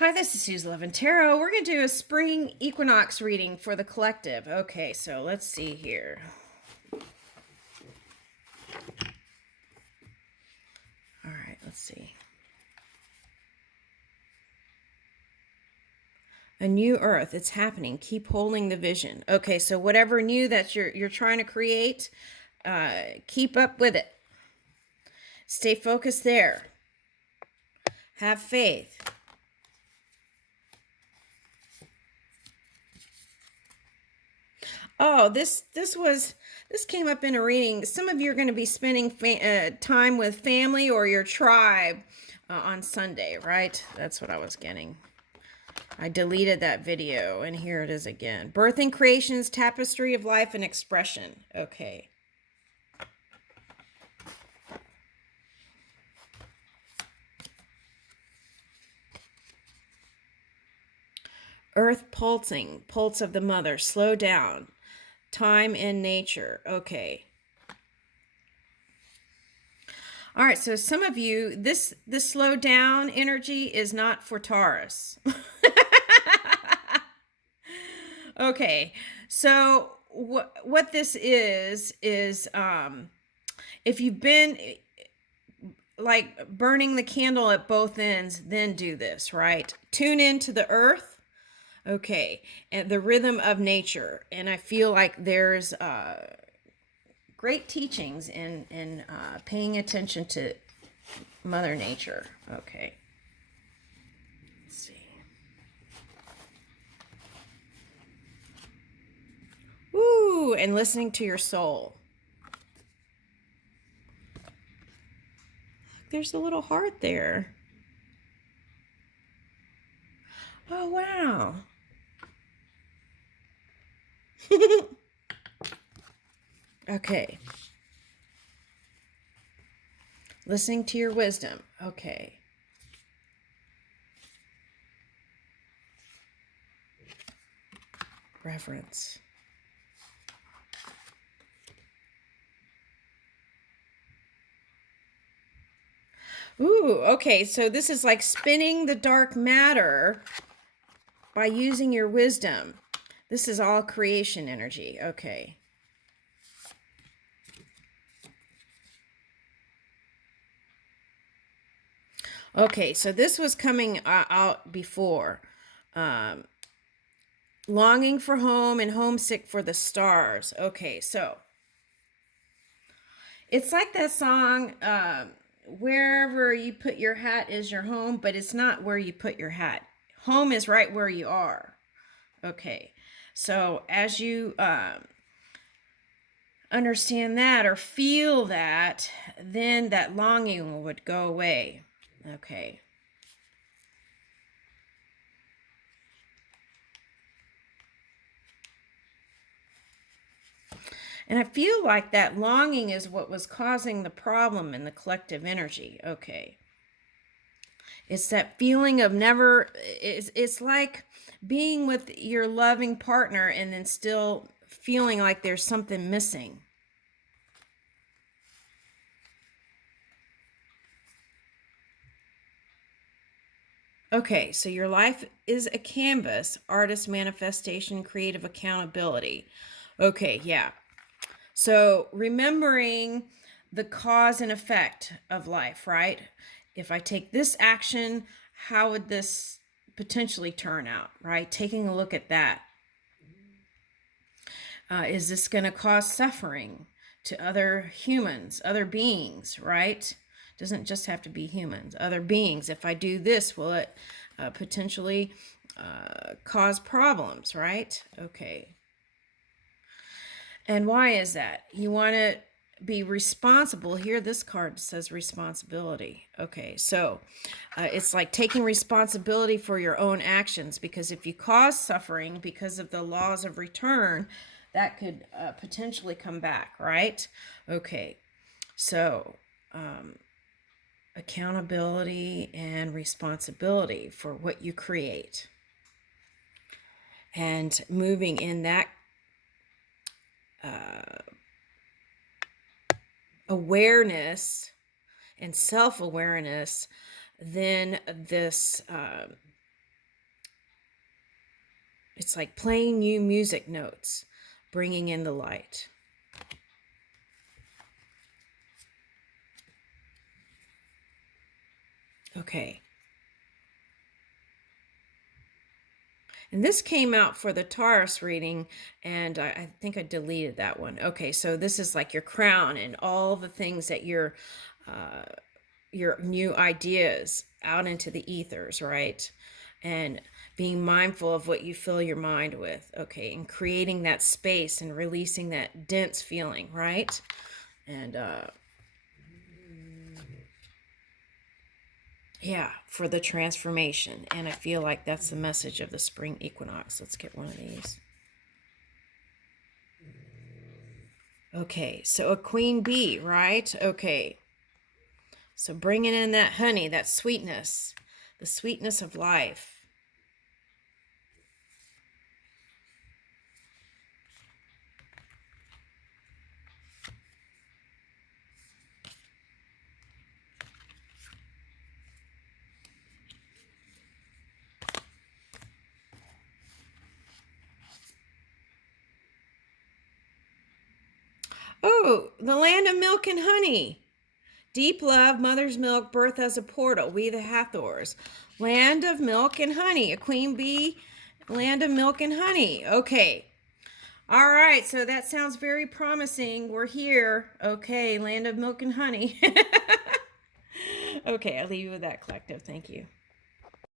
Hi, this is Suze Love and Tarot. We're going to do a spring equinox reading for the collective. Okay, so let's see here. All right, let's see. A new earth, it's happening. Keep holding the vision. Okay, so whatever new that you're trying to create, keep up with it. Stay focused there. Have faith. Oh, this came up in a reading. Some of you are going to be spending time with family or your tribe on Sunday, right? That's what I was getting. I deleted that video, and here it is again. Birthing Creations, Tapestry of Life and Expression. Okay. Earth pulsing, pulse of the mother. Slow down. Time in nature. Okay. All right, so some of you, this slow down energy is not for Taurus. Okay, so what this is if you've been like burning the candle at both ends, then do this, right? Tune into the earth, okay, and the rhythm of nature. And I feel like there's great teachings in paying attention to Mother Nature. Okay. Let's see. Ooh, and listening to your soul. There's a little heart there. Oh, wow. Okay. Listening to your wisdom. Okay. Reverence. Ooh, okay. So this is like spinning the dark matter by using your wisdom. This is all creation energy. Okay. Okay, so this was coming out before. Longing for home and homesick for the stars. Okay, so it's like that song, wherever you put your hat is your home, but it's not where you put your hat. Home is right where you are. Okay, so as you understand that or feel that, then that longing would go away. Okay. And I feel like that longing is what was causing the problem in the collective energy. Okay. It's that feeling of never, it's like being with your loving partner and then still feeling like there's something missing. Okay, so your life is a canvas, artist manifestation, creative accountability. Okay, yeah. So remembering the cause and effect of life, right? If I take this action, how would this potentially turn out, right? Taking a look at that. Is this going to cause suffering to other humans, other beings, right? Doesn't just have to be humans, other beings. If I do this, will it potentially cause problems, right? Okay. And why is that? You want to be responsible. Here, this card says responsibility. Okay, so it's like taking responsibility for your own actions, because if you cause suffering because of the laws of return, that could potentially come back, right? Okay, so accountability and responsibility for what you create, and moving in that awareness and self-awareness, then this It's like playing new music notes, bringing in the light. Okay. And this came out for the Taurus reading, and I think I deleted that one. Okay, so this is like your crown and all the things that your new ideas out into the ethers, right? And being mindful of what you fill your mind with, okay, and creating that space and releasing that dense feeling, right? And yeah, for the transformation. And I feel like that's the message of the spring equinox. Let's get one of these. Okay, so a queen bee, right? Okay. So bringing in that honey, that sweetness, the sweetness of life. Oh, the land of milk and honey. Deep love, mother's milk, birth as a portal. We the Hathors. Land of milk and honey. A queen bee, land of milk and honey. Okay. All right. So that sounds very promising. We're here. Okay. Land of milk and honey. Okay. I'll leave you with that, collective. Thank you.